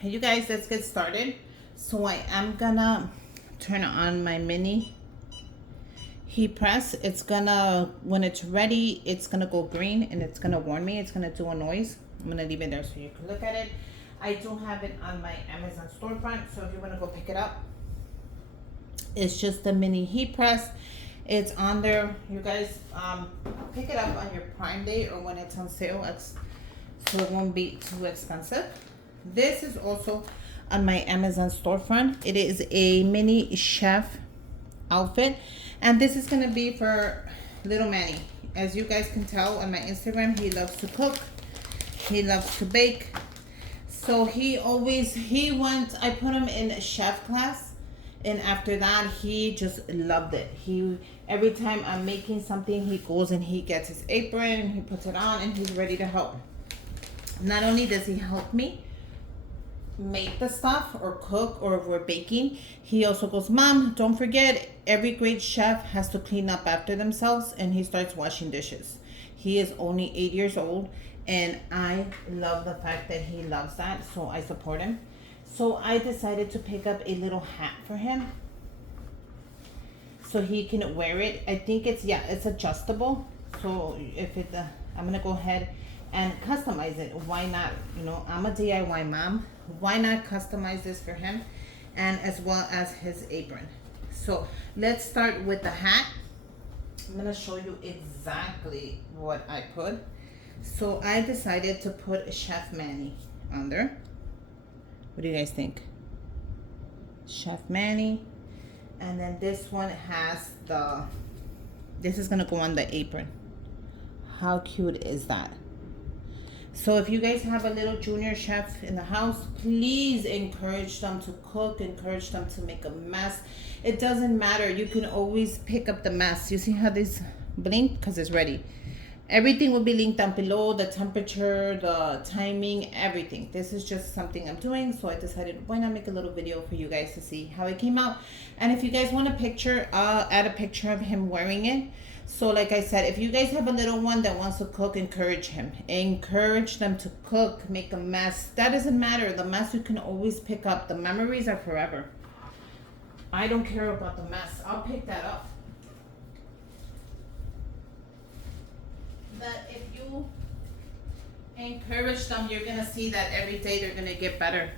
Hey, you guys, let's get started. So I am gonna turn on my mini heat press. It's gonna, when it's ready, it's gonna go green and it's gonna warn me. It's gonna do a noise. I'm gonna leave it there so you can look at it. I do have it on my Amazon storefront, so if you wanna go pick it up, it's just the mini heat press. It's on there. You guys pick it up on your Prime Day or when it's on sale, so it won't be too expensive. This is also on my Amazon storefront. It is a mini chef outfit, and this is gonna be for little Manny. As you guys can tell on my Instagram, he loves to cook, he loves to bake. So I put him in a chef class, and after that he just loved it. Every time I'm making something, he goes and he gets his apron, he puts it on, and he's ready to help. Not only does he help me make the stuff or cook, or if we're baking, he also goes, Mom, don't forget, every great chef has to clean up after themselves, and he starts washing dishes. He is only 8 years old, and I love the fact that he loves that, so I support him. So I decided to pick up a little hat for him so he can wear it. I think it's adjustable, so I'm gonna go ahead and customize it. Why not? I'm a DIY mom. Why not customize this for him, and as well as his apron? So let's start with the hat. I'm gonna show you exactly what I put. So I decided to put Chef Manny on there. What do you guys think? Chef Manny. And then this one has this is gonna go on the apron. How cute is that? So if you guys have a little junior chef in the house, please encourage them to cook, encourage them to make a mess. It doesn't matter. You can always pick up the mess. You see how this blinked? Because it's ready. Everything will be linked down below, the temperature, the timing, everything. This is just something I'm doing, so I decided, why not make a little video for you guys to see how it came out. And if you guys want a picture, I'll add a picture of him wearing it. So like I said, if you guys have a little one that wants to cook, encourage him. Encourage them to cook, make a mess. That doesn't matter. The mess you can always pick up. The memories are forever. I don't care about the mess. I'll pick that up. That if you encourage them, you're going to see that every day they're going to get better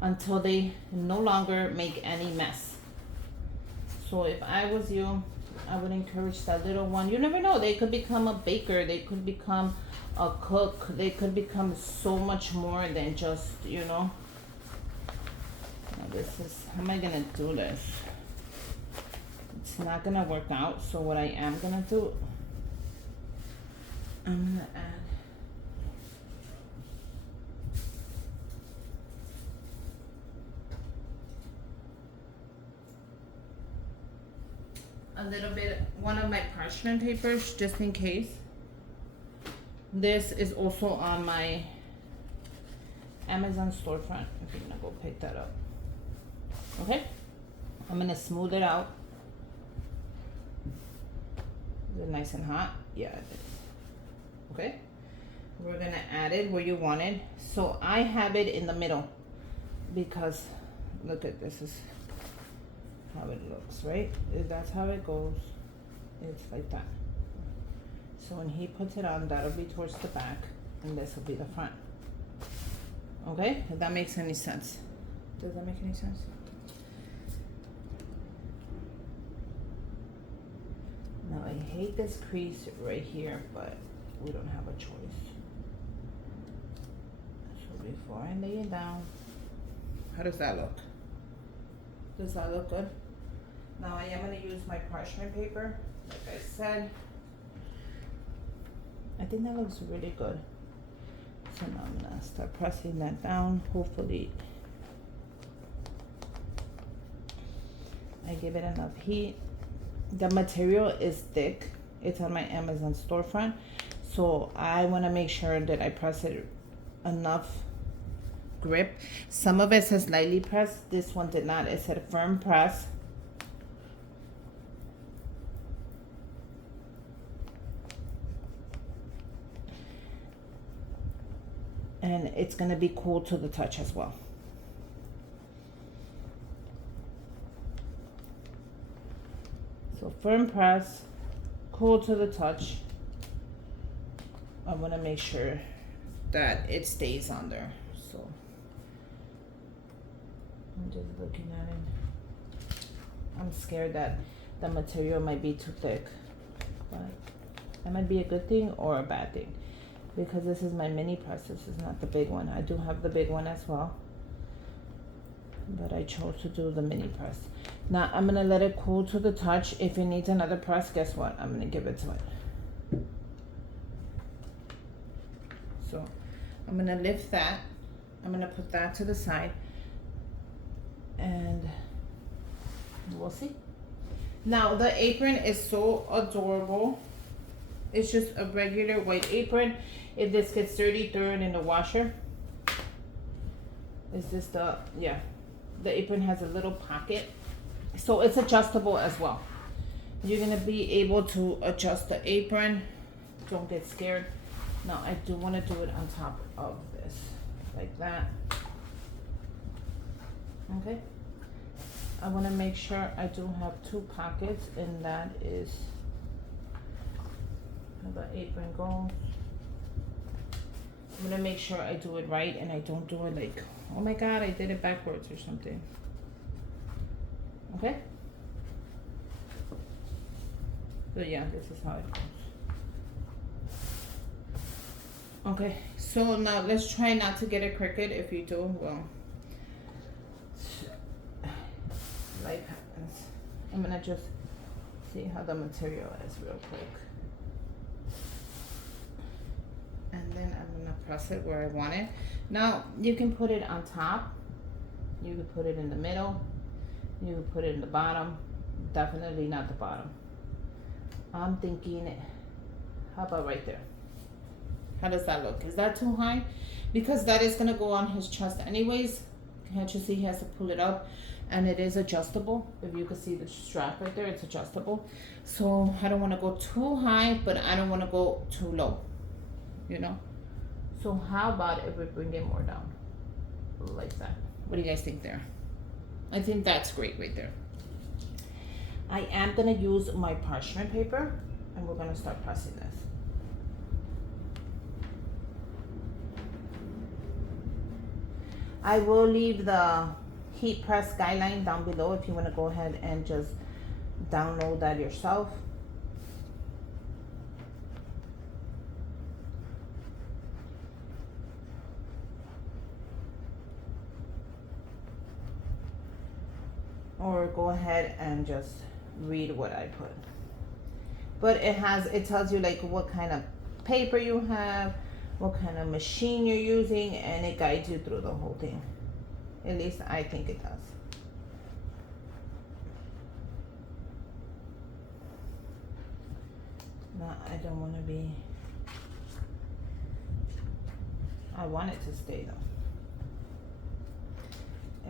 until they no longer make any mess. So if I was you, I would encourage that little one. You never know. They could become a baker. They could become a cook. They could become so much more than just, Now how am I going to do this? It's not going to work out. So what I am going to do, I'm going to add a little bit, one of my parchment papers, just in case. This is also on my Amazon storefront, if you're gonna go pick that up. Okay, I'm gonna smooth it out. Is it nice and hot? Yeah, it is. Okay, we're gonna add it where you want it. So I have it in the middle because look at this is how it looks, right? That's how it goes. It's like that. So when he puts it on, that'll be towards the back, and this will be the front. Okay, if that makes any sense. Does that make any sense? Now I hate this crease right here, but we don't have a choice. So before I lay it down, how does that look? Does that look good? Now I am going to use my parchment paper, like I said. I think that looks really good. So now I'm going to start pressing that down. Hopefully I give it enough heat. The material is thick. It's on my Amazon storefront. So I want to make sure that I press it enough grip. Some of it says lightly pressed. This one did not. It said firm press. and it's going to be cool to the touch as well. So firm press, cool to the touch. I want to make sure that it stays on there. So I'm just looking at it. I'm scared that the material might be too thick, but that might be a good thing or a bad thing, because this is my mini press. This is not the big one. I do have the big one as well, but I chose to do the mini press. Now I'm gonna let it cool to the touch. If it needs another press, guess what? I'm gonna give it to it. So I'm gonna lift that. I'm gonna put that to the side, and we'll see. Now the apron is so adorable. It's just a regular white apron. If this gets dirty, throw it in the washer. Is this the, yeah. The apron has a little pocket. So it's adjustable as well. You're gonna be able to adjust the apron. Don't get scared. Now I do wanna do it on top of this, like that. Okay. I wanna make sure I do have 2 pockets, and that is how the apron goes. I'm gonna make sure I do it right and I don't do it like, oh my God, I did it backwards or something. Okay? So yeah, this is how it goes. Okay, so now let's try not to get it crooked. If you do, well, life happens. I'm gonna just see how the material is real quick. And then I'm gonna press it where I want it. Now, you can put it on top. You can put it in the middle. You can put it in the bottom. Definitely not the bottom. I'm thinking, how about right there? How does that look? Is that too high? Because that is gonna go on his chest anyways. Can't you see he has to pull it up? And it is adjustable. If you can see the strap right there, it's adjustable. So I don't wanna go too high, but I don't wanna go too low, you know? So how about if we bring it more down? Like that. What do you guys think there? I think that's great right there. I am gonna use my parchment paper, and we're gonna start pressing this. I will leave the heat press guideline down below if you want to go ahead and just download that yourself. Or go ahead and just read what I put. But it tells you like what kind of paper you have, what kind of machine you're using, and it guides you through the whole thing. At least I think it does. No, I don't want to be, I want it to stay though.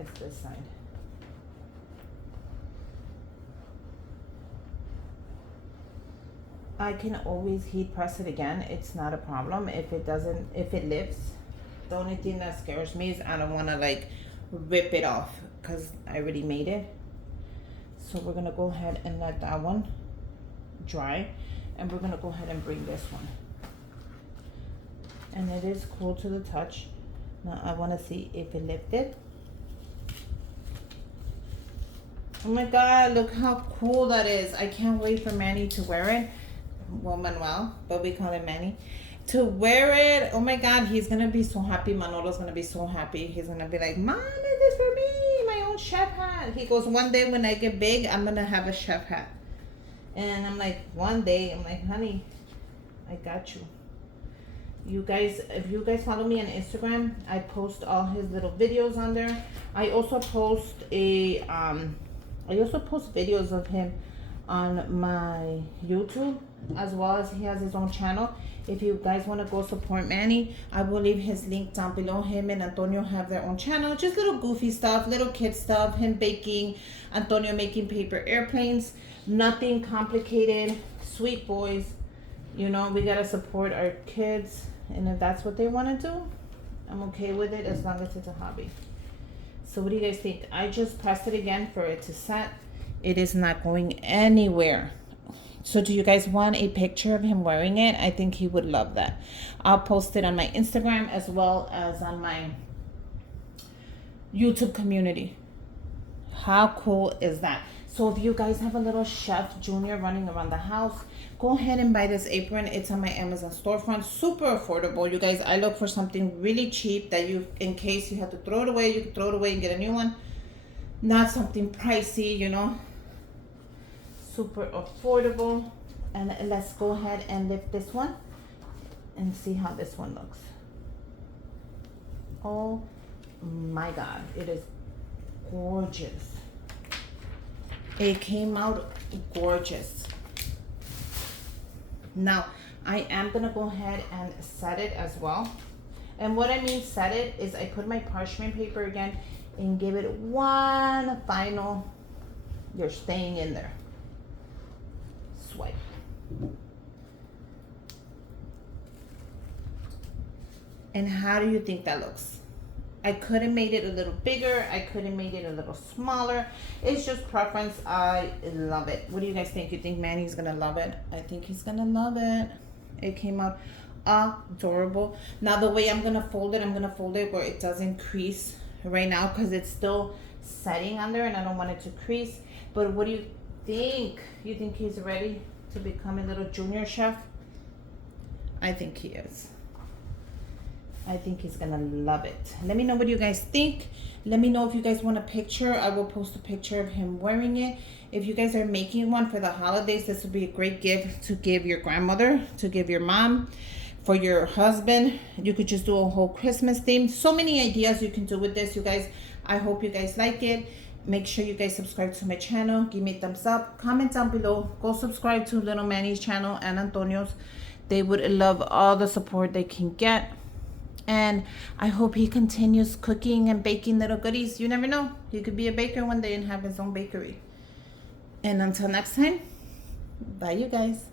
It's this side. I can always heat press it again. It's not a problem if it doesn't, if it lifts. The only thing that scares me is I don't want to like rip it off because I already made it. So we're gonna go ahead and let that one dry, and we're gonna go ahead and bring this one. And it is cool to the touch. Now I want to see if it lifted. Oh my God, look how cool that is. I can't wait for Manny to wear it. Well, Manuel, but we call him Manny, to wear it. Oh my God, he's gonna be so happy. Manolo's gonna be so happy. He's gonna be like, Mom, is this for me? My own chef hat. He goes, one day when I get big, I'm gonna have a chef hat. And I'm like, one day. I'm like, honey, I got you. You guys, if you guys follow me on Instagram, I post all his little videos on there. I also post videos of him on my YouTube, as well as he has his own channel. If you guys want to go support Manny, I will leave his link down below. Him and Antonio have their own channel, just little goofy stuff, little kid stuff, him baking, Antonio making paper airplanes, nothing complicated, sweet boys. You know, we gotta support our kids, and if that's what they want to do, I'm okay with it as long as it's a hobby. So what do you guys think? I just pressed it again for it to set. It is not going anywhere. So do you guys want a picture of him wearing it? I think he would love that. I'll post it on my Instagram as well as on my YouTube community. How cool is that? So if you guys have a little chef junior running around the house, go ahead and buy this apron. It's on my Amazon storefront. Super affordable. You guys, I look for something really cheap that you, in case you have to throw it away, you can throw it away and get a new one. Not something pricey, you know. Super affordable. And let's go ahead and lift this one and see how this one looks. Oh my God, it is gorgeous. It came out gorgeous. Now, I am gonna go ahead and set it as well. And what I mean set it is I put my parchment paper again and give it one final, you're staying in there, swipe. And how do you think that looks? I could have made it a little bigger. I could have made it a little smaller. It's just preference. I love it. What do you guys think? You think Manny's gonna love it? I think he's gonna love it. It came out adorable. Now the way I'm gonna fold it where it doesn't crease right now because it's still setting on there and I don't want it to crease. But what do you think? You think he's ready to become a little junior chef? I think he is. I think he's gonna love it. Let me know what you guys think. Let me know if you guys want a picture. I will post a picture of him wearing it. If you guys are making one for the holidays, this would be a great gift to give your grandmother, to give your mom, for your husband. You could just do a whole Christmas theme. So many ideas you can do with this, you guys. I hope you guys like it. Make sure you guys subscribe to my channel. Give me a thumbs up. Comment down below. Go subscribe to Little Manny's channel and Antonio's. They would love all the support they can get. And I hope he continues cooking and baking little goodies. You never know. He could be a baker one day and have his own bakery. And until next time, bye you guys.